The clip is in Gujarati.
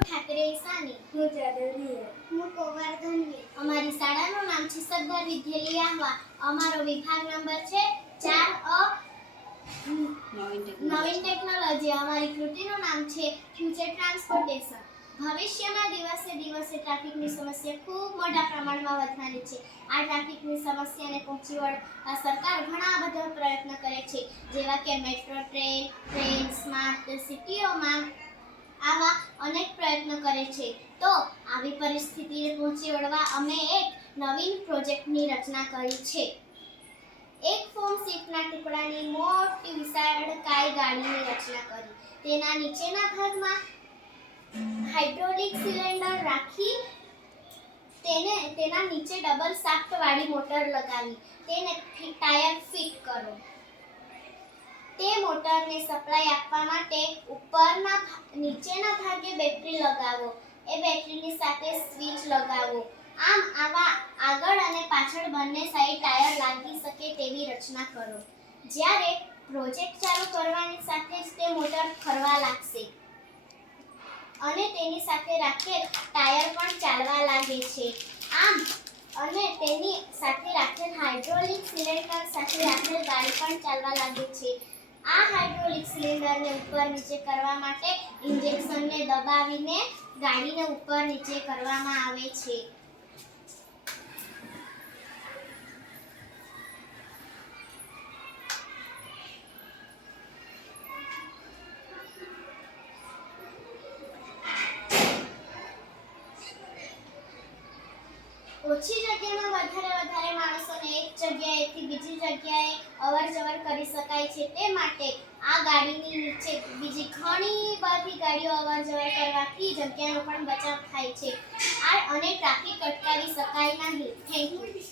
ઠાકરે ઈશાની. હું ચાદરની. હું કોવર્ધનની. અમારી શાળાનું નામ છે સરદાર વિદ્યાલય આહવા. અમારો વિભાગ નંબર છે 4A નવીન ટેકનોલોજી. અમારી કૃતિનું નામ છે ફ્યુચર ટ્રાન્સપોર્ટેશન. ભવિષ્યના દિવસે દિવસે ટ્રાફિકની સમસ્યા ખૂબ મોટા પ્રમાણમાં વધવાની છે. આ ટ્રાફિકની સમસ્યાને પહોંચી વળવા સરકાર ઘણા બધા પ્રયત્ન કરે છે, જેવા કે મેટ્રો ટ્રેન, સ્માર્ટ સિટીઓમાં આવા અનેક પ્રયત્નો કરે છે. તો આવી પરિસ્થિતિને પહોંચી વળવા અમે એક નવીન પ્રોજેક્ટની રચના કરી છે. એક ફોમ શીટના ટુકડાની મોટી વિશાળકાય ગાડીની રચના કરી. તેના નીચેના ભાગમાં હાઇડ્રોલિક સિલિન્ડર રાખી તેના નીચે ડબલ શાફ્ટ વાળી મોટર લગાવી તેને ટાયર ફિટ કરો. તે મોટરને સપ્લાય આપવા માટે નીચેના ભાગે બેટરી લગાવો. એ બેટરીની સાથે સ્વિચ લગાવો. આમ આવા આગળ અને પાછળ બંને સાઈડ ટાયર લાગી શકે તેવી રચના કરો. જ્યારે પ્રોજેક્ટ ચાલુ કરવાની સાથે જ તે મોટર ફરવા લાગશે અને તેની સાથે રાખેલ ટાયર પણ ચાલવા લાગે છે. આમ અને તેની સાથે રાખેલ હાઇડ્રોલિક સિલિન્ડર સાથે રાખેલ ગાડી પણ ચાલવા લાગે છે. આ હાઇડ્રોલિક સિલિન્ડરને ઉપર નીચે કરવા માટે ઇન્જેક્શનને દબાવીને ગાડીને ઉપર નીચે કરવામાં આવે છે. ઓછી જગ્યામાં વધારે માણસોને એક જગ્યાએથી બીજી જગ્યાએ અવર-જવર કરી શકાય છે. તે માટે આ ગાડીની નીચે બીજી ઘણી બધી ગાડીઓ અવર-જવર કરવાથી જગ્યાનો પણ બચાવ થાય છે અને ટ્રાફિક અટકાવી શકાય નહીં. Thank you.